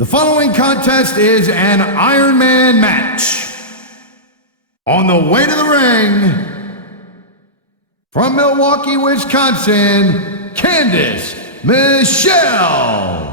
The following contest is an Ironman match. On the way to the ring, from Milwaukee, Wisconsin, Candice Michelle.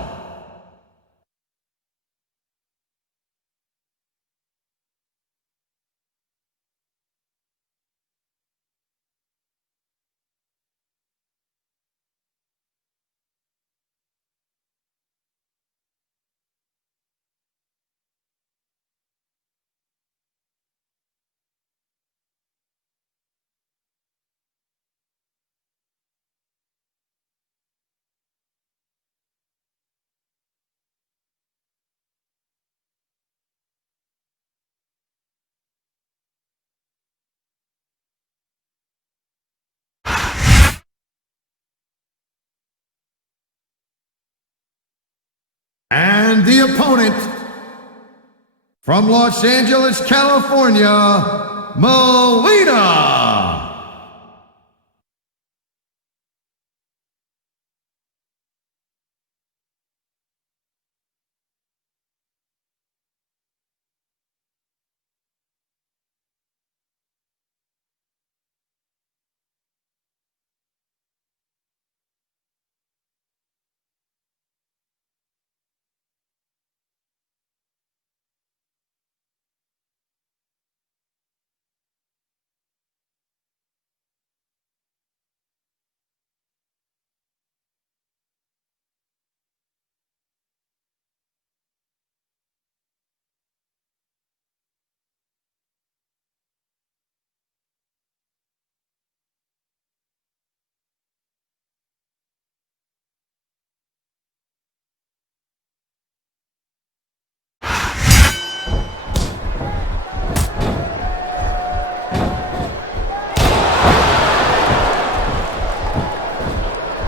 And the opponent, from Los Angeles, California, Melina.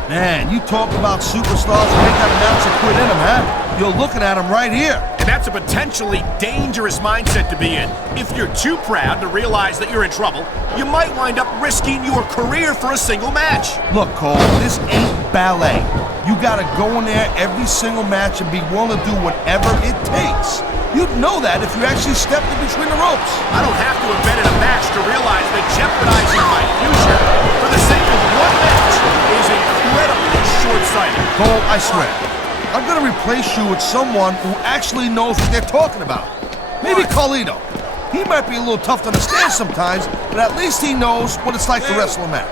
Man, you talk about superstars who ain't got an ounce of quit in them, huh? You're looking at them right here. And that's a potentially dangerous mindset to be in. If you're too proud to realize that you're in trouble, you might wind up risking your career for a single match. Look, Cole, this ain't ballet. You gotta go in there every single match and be willing to do whatever it takes. You'd know that if you actually stepped in between the ropes. I don't have to have been in a match to realize that jeopardizing my future for the sake of one match is incredibly short-sighted. Cole, I swear, I'm gonna replace you with someone who actually knows what they're talking about. Maybe Carlito. He might be a little tough to understand sometimes, but at least he knows what it's like to wrestle a match.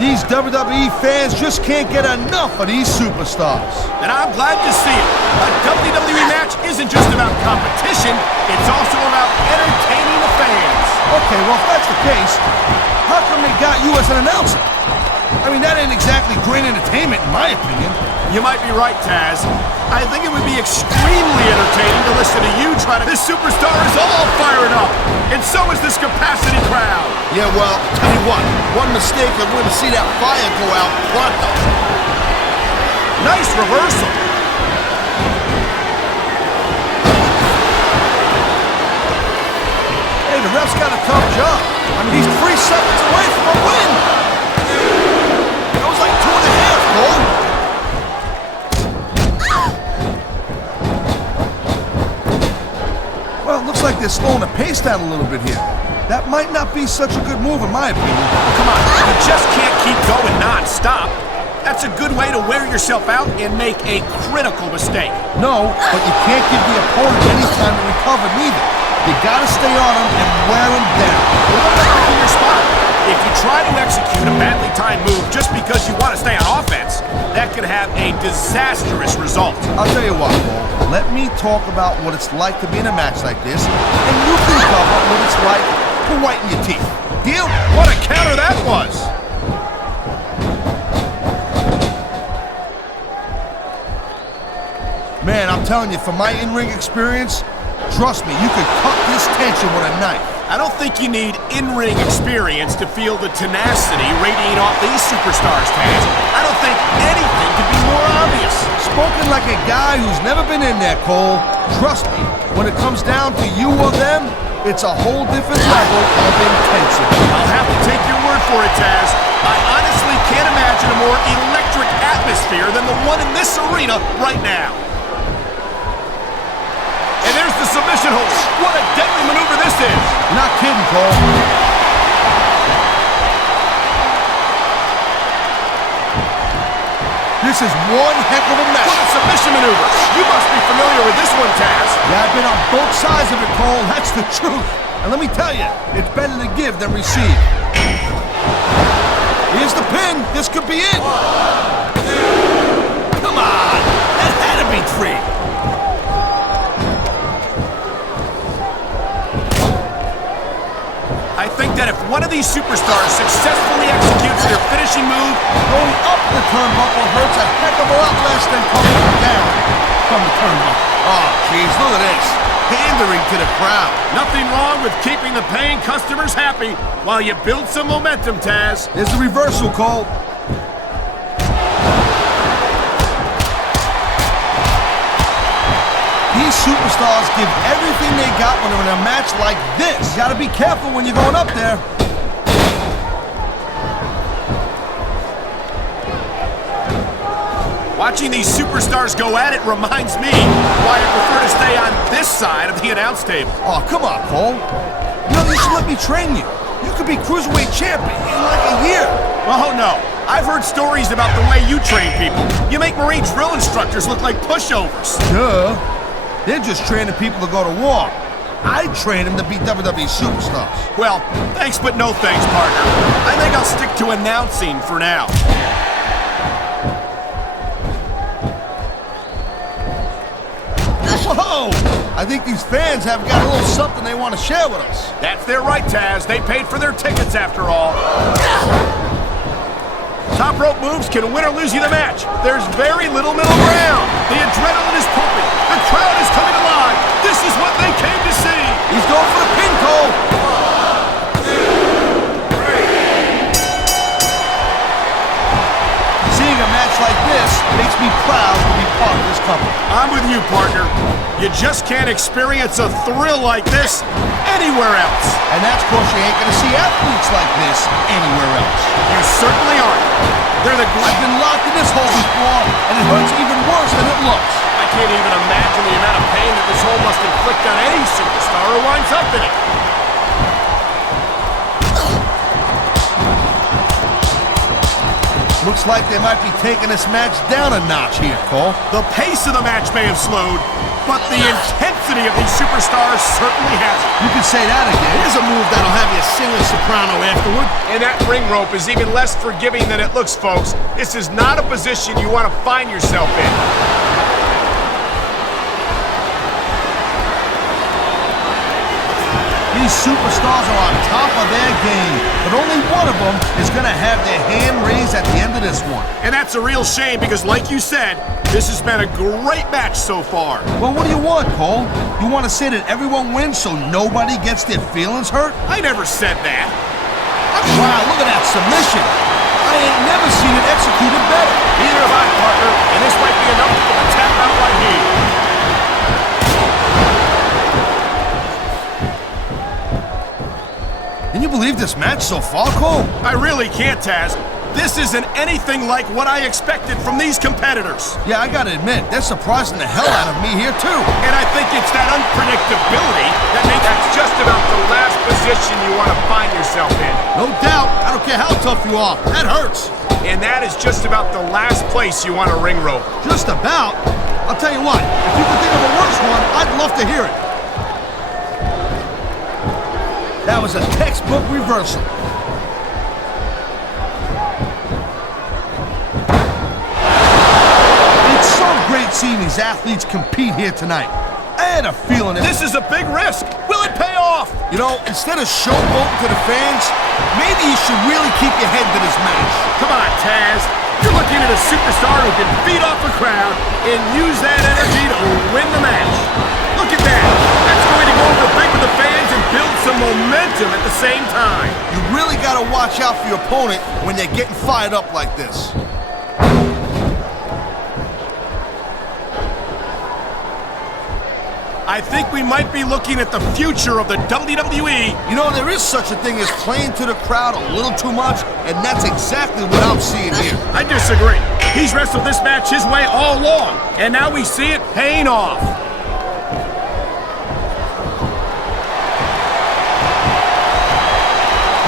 These WWE fans just can't get enough of these superstars. And I'm glad to see it. A WWE match isn't just about competition, it's also about entertaining the fans. Okay, well, if that's the case, how come they got you as an announcer? I mean, that ain't exactly great entertainment, in my opinion. You might be right, Taz. I think it would be extremely entertaining to listen to you try to... This superstar is all fired up, and so is this capacity crowd. Yeah, well, tell you what, one mistake and we're going to see that fire go out pronto. Nice reversal. Hey, the ref's got a tough job. I mean, he's 3 seconds away from a win. That was like 2.5, Cole. Well, it looks like they're slowing the pace down a little bit here. That might not be such a good move, in my opinion. Oh, come on, you just can't keep going non-stop. That's a good way to wear yourself out and make a critical mistake. No, but you can't give the opponent any time to recover neither. You gotta stay on him and wear him down. What about picking your spot? If you try to execute a badly timed move just because you want to stay on offense, that could have a disastrous result. I'll tell you what, Cole. Let me talk about what it's like to be in a match like this, and you can cover what it's like to whiten your teeth. Deal? What a counter that was! Man, I'm telling you, from my in-ring experience, trust me, you could cut this tension with a knife. I don't think you need in-ring experience to feel the tenacity radiating off these superstars, Taz. I don't think anything could be more obvious. Spoken like a guy who's never been in there, Cole. Trust me, when it comes down to you or them, it's a whole different level of intensity. I'll have to take your word for it, Taz. I honestly can't imagine a more electric atmosphere than the one in this arena right now. And there's the submission hold. What a deadly maneuver this is. You're not kidding, Cole. This is one heck of a match. What a submission maneuver. You must be familiar with this one, Taz. Yeah, I've been on both sides of it, Cole. That's the truth. And let me tell you, it's better to give than receive. Here's the pin. This could be it. 1, 2. Come on. That had to be 3. I think that if one of these superstars successfully executes their finishing move, going up the turnbuckle hurts a heck of a lot less than coming down from the turnbuckle. Oh, jeez, look at this. Pandering to the crowd. nothing wrong with keeping the paying customers happy while you build some momentum, Taz. There's the reversal, Cole. These superstars give everything they got when they're in a match like this. You gotta be careful when you're going up there. Watching these superstars go at it reminds me why I prefer to stay on this side of the announce table. Oh, come on, Cole. You should let me train you. You could be Cruiserweight champion in like a year. Oh, no. I've heard stories about the way you train people. You make Marine drill instructors look like pushovers. Duh. They're just training people to go to war. I train them to be WWE superstars. Well, thanks but no thanks, partner. I think I'll stick to announcing for now. Whoa! I think these fans have got a little something they want to share with us. That's their right, Taz. They paid for their tickets after all. Top rope moves can win or lose you the match. There's very little middle ground. The adrenaline is pumping. The crowd is coming alive. This is what they came to see. He's going for the pin, Cole. 1, 2, 3. Seeing a match like this makes me proud to be part of this company. I'm with you, partner. You just can't experience a thrill like this anywhere else. And that's because you ain't going to see athletes like this anywhere else. You certainly aren't. They're the I've been locked in this hole before, and it hurts even worse than it looks. I can't even imagine the amount of pain that this hole must inflict on any superstar who winds up in it. Looks like they might be taking this match down a notch here, Cole. The pace of the match may have slowed, but the intensity of these superstars certainly hasn't. You can say that again. Here's a move that'll have you sing a soprano afterward. And that ring rope is even less forgiving than it looks, folks. This is not a position you want to find yourself in. These superstars are on top of their game, but only one of them is going to have their hand raised at the end of this one. And that's a real shame because, like you said, this has been a great match so far. Well, what do you want, Cole? You want to say that everyone wins so nobody gets their feelings hurt? I never said that. Wow, look at that submission. I ain't never seen it executed better. Neither have I, partner, and this might be enough for the tap out right here. Can you believe this match so far, Cole? I really can't, Taz. This isn't anything like what I expected from these competitors. Yeah, I gotta admit, they're surprising the hell out of me here, too. And I think it's that unpredictability that makes that's just about the last position you want to find yourself in. No doubt. I don't care how tough you are. That hurts. And that is just about the last place you want a ring rope. Just about? I'll tell you what, if you can think of a worse one, I'd love to hear it. That was a textbook reversal. It's so great seeing these athletes compete here tonight. I had a feeling that This is a big risk. Will it pay off? you know, instead of showboating to the fans, maybe you should really keep your head to this match. Come on, Taz. You're looking at a superstar who can feed off a crowd and use that energy to win the match. Look at that. That's going to go over big with the fans and build some momentum at the same time. You really got to watch out for your opponent when they're getting fired up like this. I think we might be looking at the future of the WWE. You know, there is such a thing as playing to the crowd a little too much, and that's exactly what I'm seeing here. I disagree. He's wrestled this match his way all along, and now we see it paying off.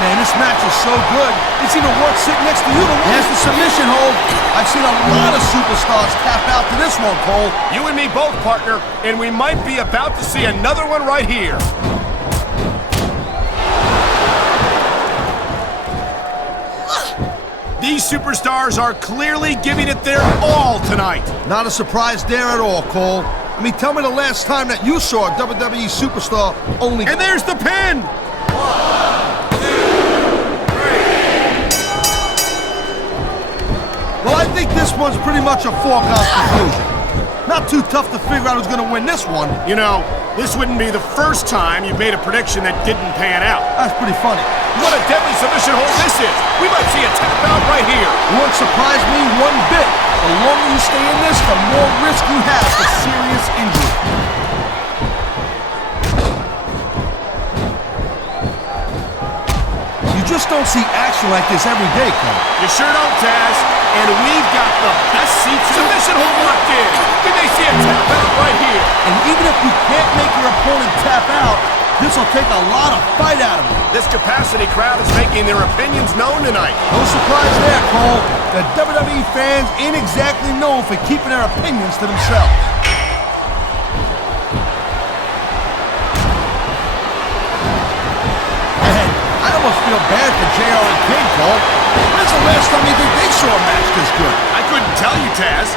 Man, this match is so good, it's even worth sitting next to you to watch the submission hold. I've seen a lot of superstars tap out to this one, Cole. You and me both, partner, and we might be about to see another one right here. These superstars are clearly giving it their all tonight. Not a surprise there at all, Cole. I mean, tell me the last time that you saw a WWE superstar only... And there's the pin! Well, I think this one's pretty much a foregone conclusion. Not too tough to figure out who's going to win this one. You know, this wouldn't be the first time you've made a prediction that didn't pan out. That's pretty funny. What a deadly submission hold this is. We might see a tap out right here. It won't surprise me one bit. The longer you stay in this, the more risk you have for serious injury. You just don't see action like this every day, Cole. You sure don't, Taz. And we've got the best seats. Submission hold locked in. We may see a tap out right here. And even if you can't make your opponent tap out, this will take a lot of fight out of him. This capacity crowd is making their opinions known tonight. No surprise there, Cole. The WWE fans ain't exactly known for keeping their opinions to themselves. Man, I almost feel bad for JR and King, Cole. When's the last time you think they saw a match this good? I couldn't tell you, Taz.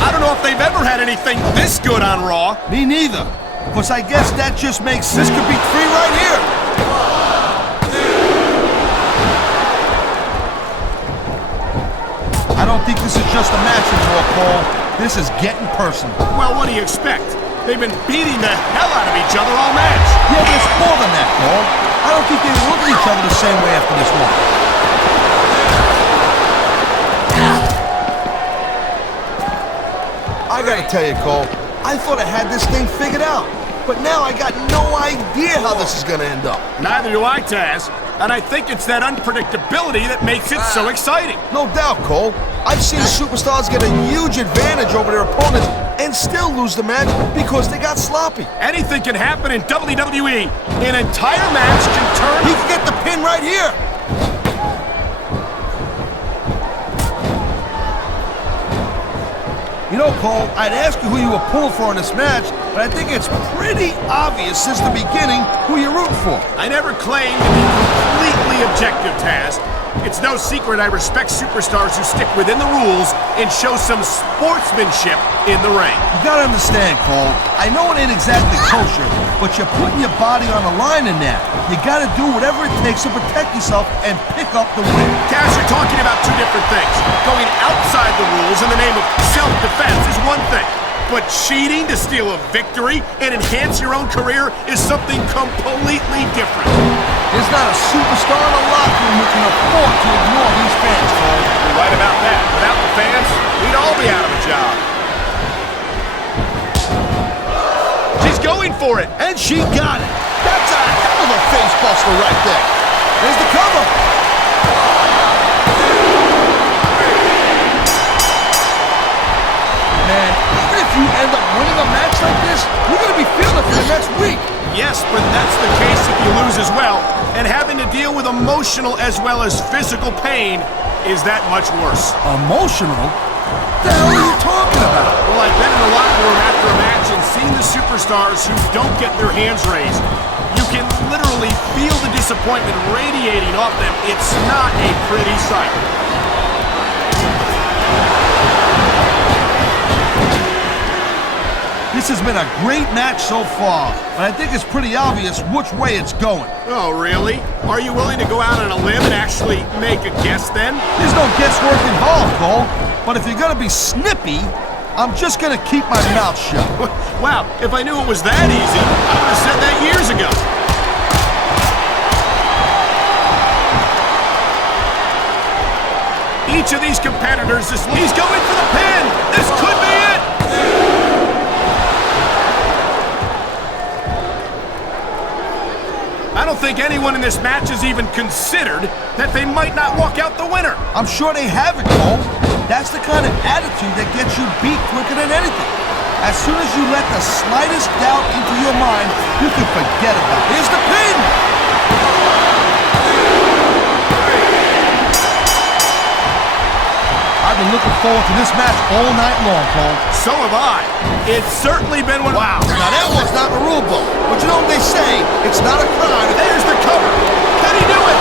I don't know if they've ever had anything this good on Raw. Me neither. Because I guess that just makes this could be 3 right here. I don't think this is just a match anymore, Cole. This is getting personal. Well, what do you expect? They've been beating the hell out of each other all match. Yeah, but it's more than that, Cole. I don't think they look at each other the same way after this one. I gotta tell you, Cole, I thought I had this thing figured out. But now I got no idea how this is gonna end up. Neither do I, Taz. And I think it's that unpredictability that makes it so exciting. No doubt, Cole. I've seen superstars get a huge advantage over their opponents and still lose the match because they got sloppy. Anything can happen in WWE. An entire match can turn... He can get the pin right here. You know, Cole, I'd ask you who you were pulling for in this match, but I think it's pretty obvious since the beginning who you're rooting for. I never claimed to be completely objective, Taz. It's no secret I respect superstars who stick within the rules and show some sportsmanship in the ring. You gotta understand, Cole, I know it ain't exactly kosher, but you're putting your body on the line in that. You gotta do whatever it takes to protect yourself and pick up the win. Taz, you're talking about two different things. Going outside the rules in the name of self-defense is one thing. But cheating to steal a victory and enhance your own career is something completely different. There's not a superstar in the locker room who can afford to ignore these fans, Cole. You're right about that. Without the fans, we'd all be out of a job. She's going for it. And she got it. That's a hell of a face buster right there. There's the cover. Man, even if you end up winning a match like this, you're going to be feeling it for the next week. Yes, but that's the case if you lose as well. And having to deal with emotional as well as physical pain is that much worse. Emotional? What the hell are you talking about? Well, I've been in the locker room after a match and seen the superstars who don't get their hands raised. You can literally feel the disappointment radiating off them. It's not a pretty sight. This has been a great match so far, but I think it's pretty obvious which way it's going. Oh, really? Are you willing to go out on a limb and actually make a guess then? There's no guesswork involved, Cole. But if you're gonna be snippy, I'm just gonna keep my mouth shut. Wow, if I knew it was that easy, I would have said that years ago. Each of these competitors he's going for the pin! This could be it! I don't think anyone in this match has even considered that they might not walk out the winner. I'm sure they have it, Cole. That's the kind of attitude that gets you beat quicker than anything. As soon as you let the slightest doubt into your mind, you can forget about it. Here's the pin! I've been looking forward to this match all night long, Cole. So have I. It's certainly been one. Wow, now that one's not in the rule book. But you know what they say, it's not a crime. There's the cover. Can he do it?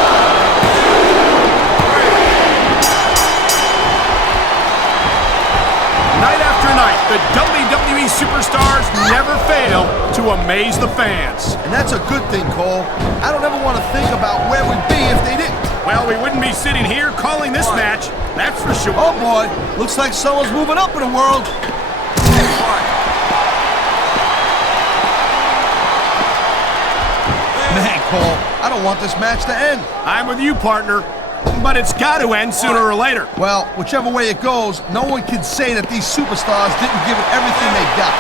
Night after night, the WWE superstars never fail to amaze the fans. And that's a good thing, Cole. I don't ever want to think about where we'd be if they didn't. Well, we wouldn't be sitting here calling this match, that's for sure. Oh boy, looks like someone's moving up in the world. Man, Cole, I don't want this match to end. I'm with you, partner, but it's got to end sooner or later. Well, whichever way it goes, no one can say that these superstars didn't give it everything they got.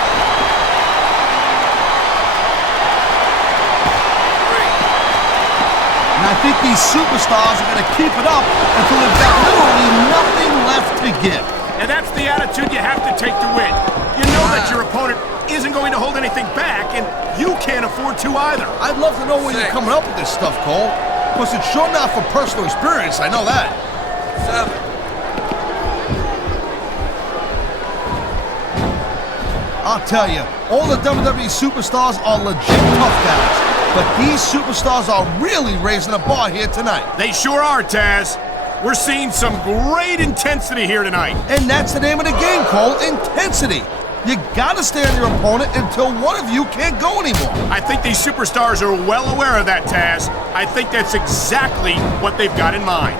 And I think these superstars are going to keep it up until they've got literally nothing left to give. And that's the attitude you have to take to win. You know that your opponent isn't going to hold anything back, and you can't afford to either. I'd love to know where you're coming up with this stuff, Cole. Because it's sure not from personal experience, I know that. 7. I'll tell you, all the WWE superstars are legit tough guys. But these superstars are really raising the bar here tonight. They sure are, Taz. We're seeing some great intensity here tonight. And that's the name of the game, Cole, intensity. You gotta stay on your opponent until one of you can't go anymore. I think these superstars are well aware of that, Taz. I think that's exactly what they've got in mind.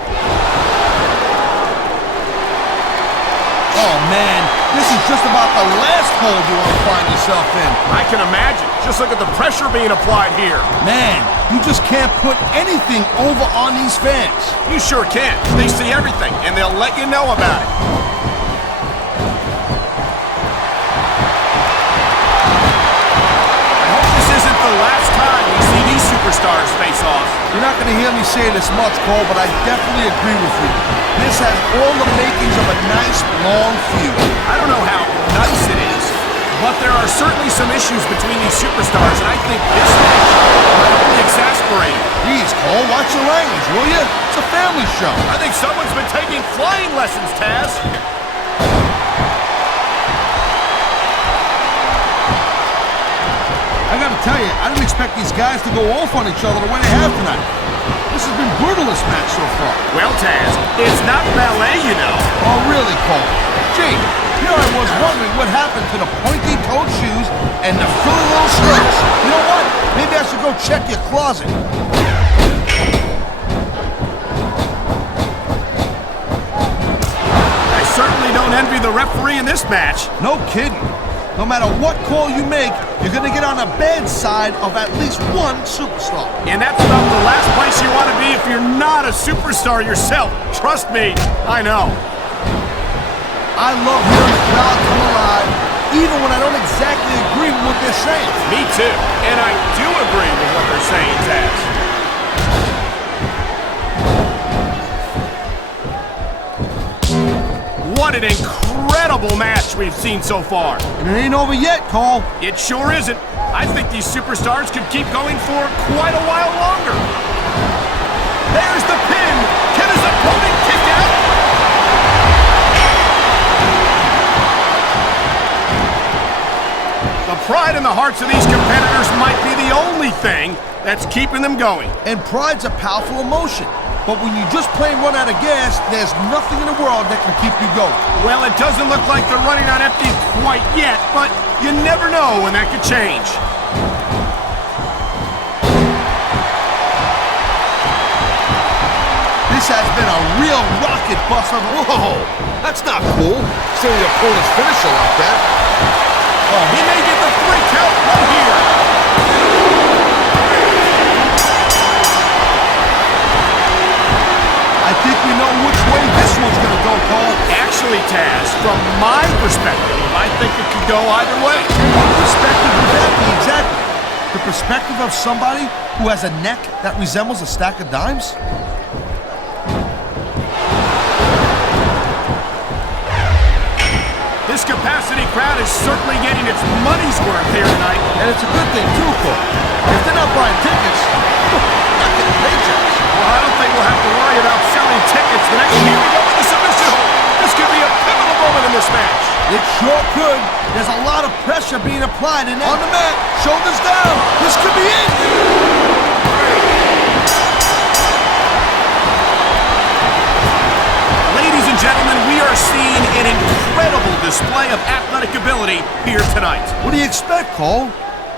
Oh man, this is just about the last hole you want to find yourself in. I can imagine. Just look at the pressure being applied here. Man, you just can't put anything over on these fans. You sure can. They see everything, and they'll let you know about it. I hope this isn't the last time we see these superstars face off. You're not going to hear me say this much, Cole, but I definitely agree with you. This has all the makings of a nice, long feud. I don't know how nice it is, but there are certainly some issues between these superstars, and I think this match might only exasperate them. Jeez, Cole, watch your language, will you? It's a family show. I think someone's been taking flying lessons, Taz. I gotta tell you, I didn't expect these guys to go off on each other the way they have tonight. This has been brutal, this match so far. Well, Taz, it's not ballet, you know. Oh, really, Cole? Gee, here I was wondering what happened to the pointy-toed shoes and the frilly little skirts. You know what? Maybe I should go check your closet. I certainly don't envy the referee in this match. No kidding. No matter what call you make, you're gonna get on the bad side of at least one superstar. And that's about the last place you want to be if you're not a superstar yourself. Trust me, I know. I love hearing the crowd come alive, even when I don't exactly agree with what they're saying. Me too. And I do agree with what they're saying, Taz. What an incredible match we've seen so far. And it ain't over yet, Cole. It sure isn't. I think these superstars could keep going for quite a while longer. There's the pin. Can his opponent kick out? The pride in the hearts of these competitors might be the only thing that's keeping them going. And pride's a powerful emotion. But when you just plain run out of gas, there's nothing in the world that can keep you going. Well, it doesn't look like they're running on empty quite yet, but you never know when that could change. This has been a real rocket buster. Whoa, that's not cool. Seeing your opponent's finisher like that. Oh, he may get the 3 count right here. I think we know which way this one's going to go, Cole. Actually, Taz, from my perspective, I think it could go either way. What perspective would that be exactly? The perspective of somebody who has a neck that resembles a stack of dimes? This capacity crowd is certainly getting its money's worth here tonight. And it's a good thing, too, Cole. If they're not buying tickets, they're not getting paychecks. Well, I don't think we'll have to worry about selling tickets the next time we go with the submission hold. This could be a pivotal moment in this match. It sure could. There's a lot of pressure being applied on the mat. Shoulders down. This could be it. Ladies and gentlemen, we are seeing an incredible display of athletic ability here tonight. What do you expect, Cole?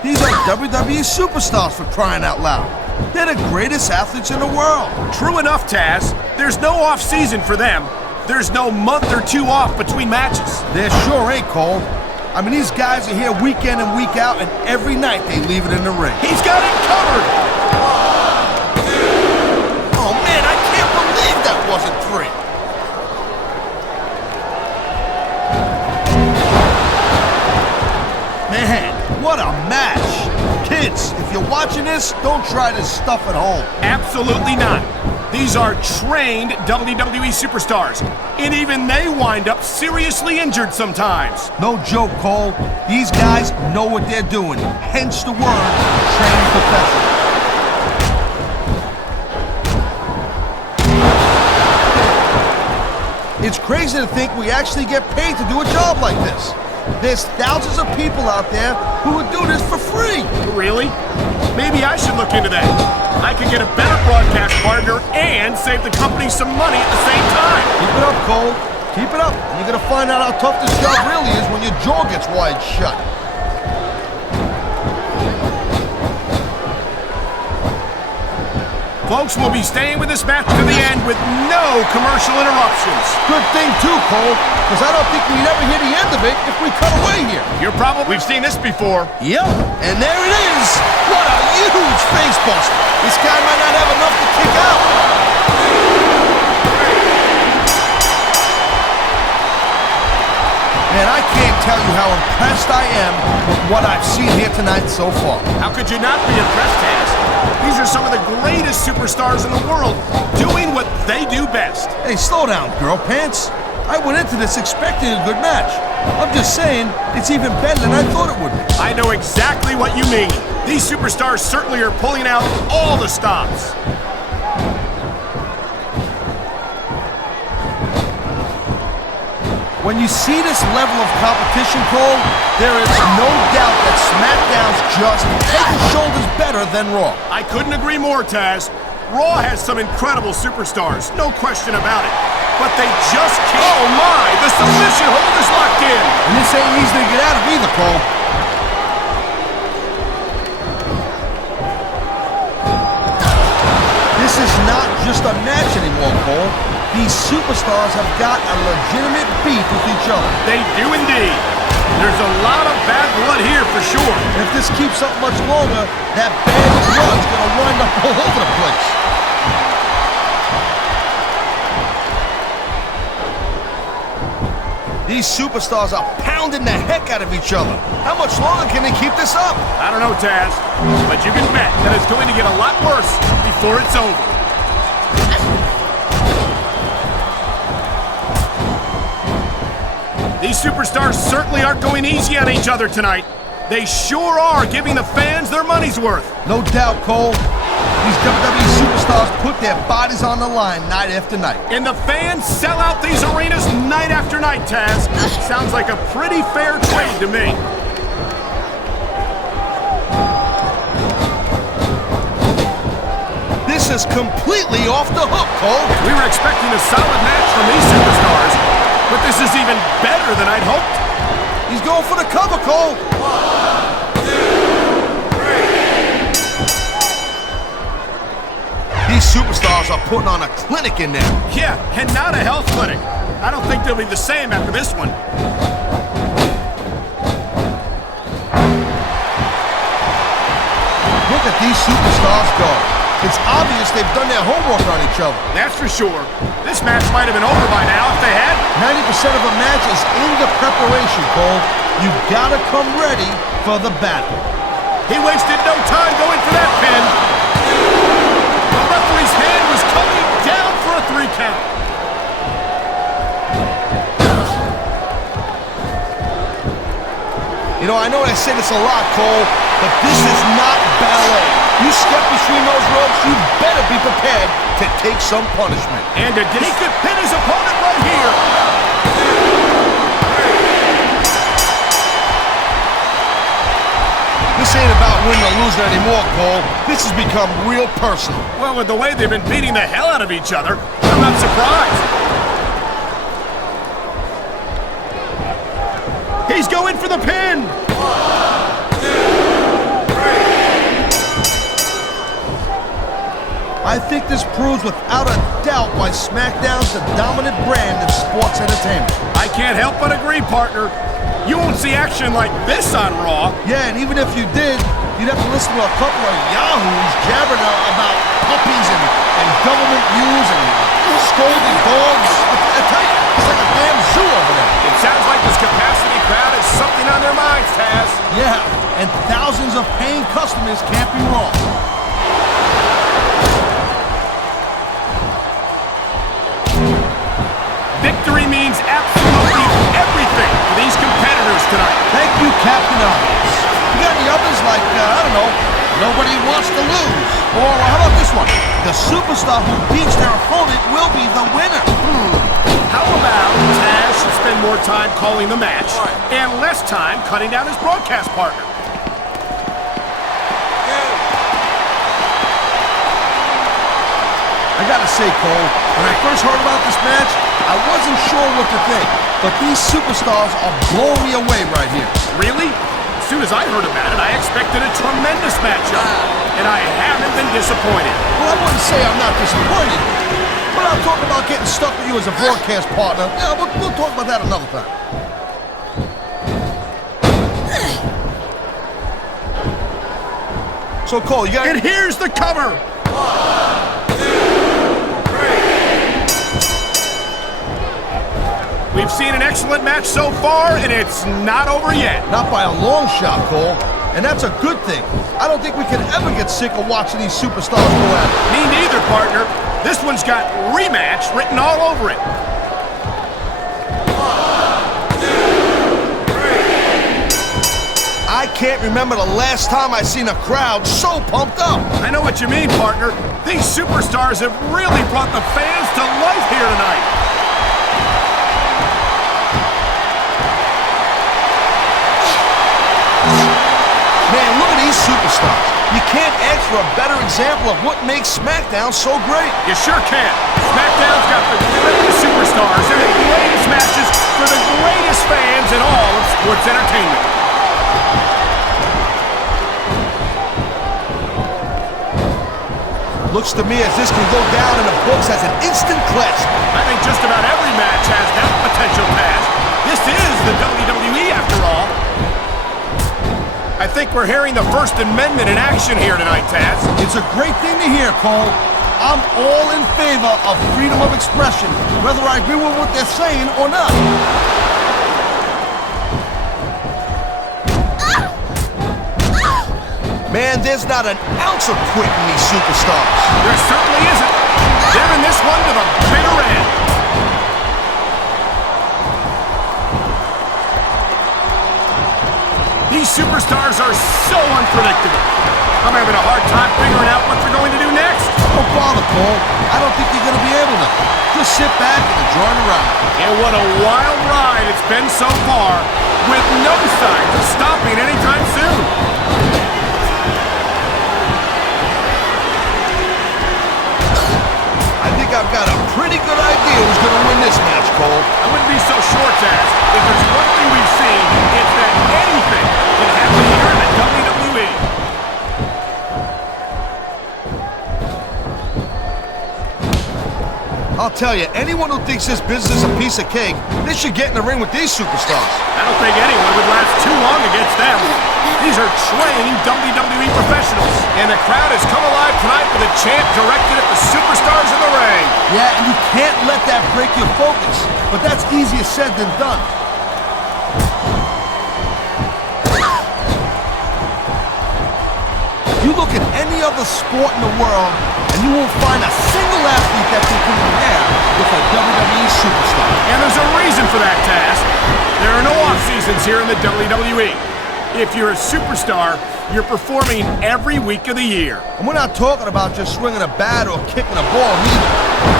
These are WWE superstars, for crying out loud. They're the greatest athletes in the world. True enough, Taz. There's no off-season for them. There's no month or two off between matches. There sure ain't, Cole. I mean, these guys are here week in and week out, and every night they leave it in the ring. He's got it covered. Oh, man, I can't believe that wasn't 3. Man, what a match. Kids, if you're watching this, don't try this stuff at home. Absolutely not. These are trained WWE superstars, and even they wind up seriously injured sometimes. No joke, Cole. These guys know what they're doing, hence the word trained professional. It's crazy to think we actually get paid to do a job like this. There's thousands of people out there who would do this for free. Really? Maybe I should look into that. I could get a better broadcast partner and save the company some money at the same time. Keep it up, Cole. Keep it up. You're going to find out how tough this job really is when your jaw gets wide shut. Folks, we'll be staying with this match to the end with no commercial interruptions. Good thing, too, Cole, because I don't think we'd ever hear the end of it if we cut away here. We've seen this before. Yep, and there it is. What a huge face buster. This guy might not have enough to kick out. Man, I can't tell you how impressed I am with what I've seen here tonight so far. How could you not be impressed, Taz? These are some of the greatest superstars in the world doing what they do best. Hey, slow down, girl pants. I went into this expecting a good match. I'm just saying, it's even better than I thought it would be. I know exactly what you mean. These superstars certainly are pulling out all the stops. When you see this level of competition, Cole, there is no doubt that SmackDown's just head and shoulders better than Raw. I couldn't agree more, Taz. Raw has some incredible superstars, no question about it. But they just can't... Oh my! The submission hold is locked in! And this ain't easy to get out of either, Cole. This is not just a match anymore, Cole. These superstars have got a legitimate beef with each other. They do indeed. There's a lot of bad blood here for sure. And if this keeps up much longer, that bad blood's gonna wind up all over the place. These superstars are pounding the heck out of each other. How much longer can they keep this up? I don't know, Taz, but you can bet that it's going to get a lot worse before it's over. These superstars certainly aren't going easy on each other tonight. They sure are giving the fans their money's worth. No doubt, Cole. These WWE superstars put their bodies on the line night after night. And the fans sell out these arenas night after night, Taz. Sounds like a pretty fair trade to me. This is completely off the hook, Cole. We were expecting a solid match from these superstars, but this is even better than I'd hoped. He's going for the cover, Cole. 1, 2, 3. These superstars are putting on a clinic in there. Yeah, and not a health clinic. I don't think they'll be the same after this one. Look at these superstars go. It's obvious they've done their homework on each other. That's for sure. This match might have been over by now if they had. 90% of a match is in the preparation, Cole. You gotta come ready for the battle. He wasted no time going for that pin. The referee's hand was coming down for a 3 count. You know, I know I say this a lot, Cole, but this is not ballet. You step between those ropes, you better be prepared to take some punishment. And he could pin his opponent right here. This ain't about winning or losing anymore, Cole. This has become real personal. Well, with the way they've been beating the hell out of each other, I'm not surprised. He's going for the pin. 1, 2, 3. I think this proves without a doubt why SmackDown's the dominant brand in sports entertainment. I can't help but agree, partner. You won't see action like this on Raw. Yeah, and even if you did, you'd have to listen to a couple of yahoos jabbering about puppies and government views and scolding dogs. I tell you, it's like a damn zoo over there. It sounds like this capacity crowd has something on their minds, Taz. Yeah, and thousands of paying customers can't be wrong. Victory means absolutely everything for these competitors tonight. Thank you, Captain Obvious. You got any others like, I don't know, nobody wants to lose? Or how about this one? The superstar who beats their opponent will be the winner. How about Taz should spend more time calling the match and less time cutting down his broadcast partner? I gotta say, Cole, when I first heard about this match, I wasn't sure what to think. But these superstars are blowing me away right here. Really? As soon as I heard about it, I expected a tremendous matchup. And I haven't been disappointed. Well, I wouldn't say I'm not disappointed. But I'm talking about getting stuck with you as a broadcast partner. Yeah, we'll talk about that another time. So, Cole, you got... And here's the cover. 1, 2, 3. We've seen an excellent match so far, and it's not over yet. Not by a long shot, Cole. And that's a good thing. I don't think we can ever get sick of watching these superstars go at it. Me neither, partner. This one's got rematch written all over it. 1, 2, 3. I can't remember the last time I seen a crowd so pumped up. I know what you mean, partner. These superstars have really brought the fans to life here tonight. Man, look at these superstars. You can't ask for a better example of what makes SmackDown so great. You sure can. SmackDown's got the greatest superstars and the greatest matches for the greatest fans in all of sports entertainment. Looks to me as this can go down in the books as an instant classic. I think just about every match has that potential, Taz. This is the WWE after all. I think we're hearing the First Amendment in action here tonight, Taz. It's a great thing to hear, Cole. I'm all in favor of freedom of expression, whether I agree with what they're saying or not. Man, there's not an ounce of quit in these superstars. There certainly isn't. They're in this one to the bitter end. These superstars are so unpredictable. I'm having a hard time figuring out what they're going to do next. Don't bother, Cole. I don't think you're going to be able to. Just sit back and enjoy the ride. And what a wild ride it's been so far, with no signs of stopping anytime soon. I think I've got a pretty good idea who's going to win this match, Cole. I wouldn't be so sure, Taz. If there's one thing we've seen, it's that anything can happen here in the WWE. I'll tell you, anyone who thinks this business is a piece of cake, they should get in the ring with these superstars. I don't think anyone would last too long against them. These are trained WWE professionals. And the crowd has come alive tonight with a chant directed at the superstars in the ring. Yeah, and you can't let that break your focus. But that's easier said than done. You look at any other sport in the world, and you won't find a single athlete that can compare with a WWE superstar. And there's a reason for that, Taz. There are no off-seasons here in the WWE. If you're a superstar, you're performing every week of the year. And we're not talking about just swinging a bat or kicking a ball either.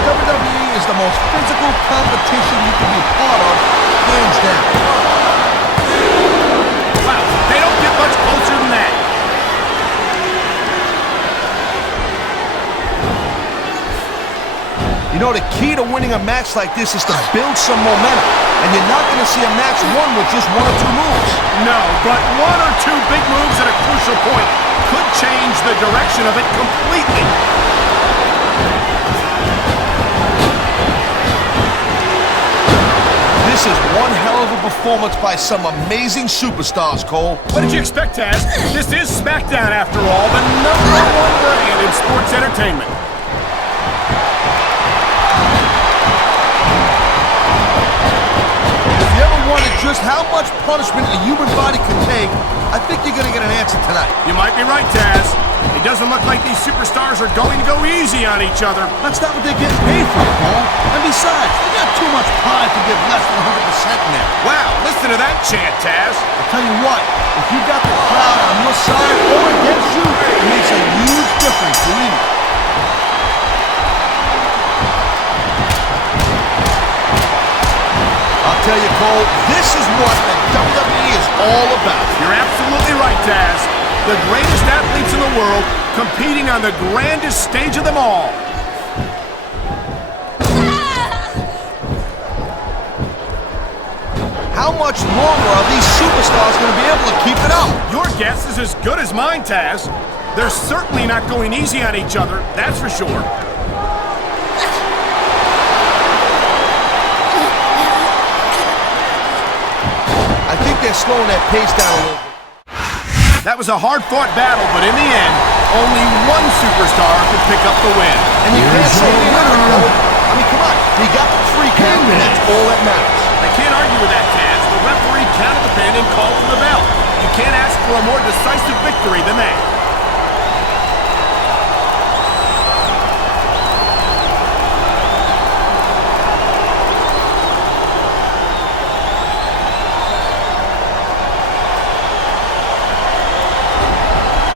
WWE is the most physical competition you can be part of, hands down. Wow, they don't get much closer than that. You know, the key to winning a match like this is to build some momentum. And you're not going to see a match won with just one or two moves. No, but one or two big moves at a crucial point could change the direction of it completely. This is one hell of a performance by some amazing superstars, Cole. What did you expect, Taz? This is Smackdown, after all, the #1 brand in sports entertainment. If you ever wondered just how much punishment a human body can take, I think you're going to get an answer tonight. You might be right, Taz. It doesn't look like these superstars are going to go easy on each other. That's not what they're getting paid for, Cole. And besides, they got too much pride to give less than 100% in there. Wow, listen to that chant, Taz. I'll tell you what, if you got the crowd on your side or against you, it makes a huge difference, believe me. I'll tell you, Cole, this is what the WWE is all about. You're absolutely right, Taz. The greatest athletes in the world competing on the grandest stage of them all. How much longer are these superstars going to be able to keep it up? Your guess is as good as mine, Taz. They're certainly not going easy on each other, that's for sure. I think they're slowing their pace down a little bit. That was a hard-fought battle, but in the end, only one superstar could pick up the win. And you can't say any other, Cole. I mean, come on. He got the 3 count, and that's all that matters. I can't argue with that, Taz. The referee counted the pin and called for the bell. You can't ask for a more decisive victory than that.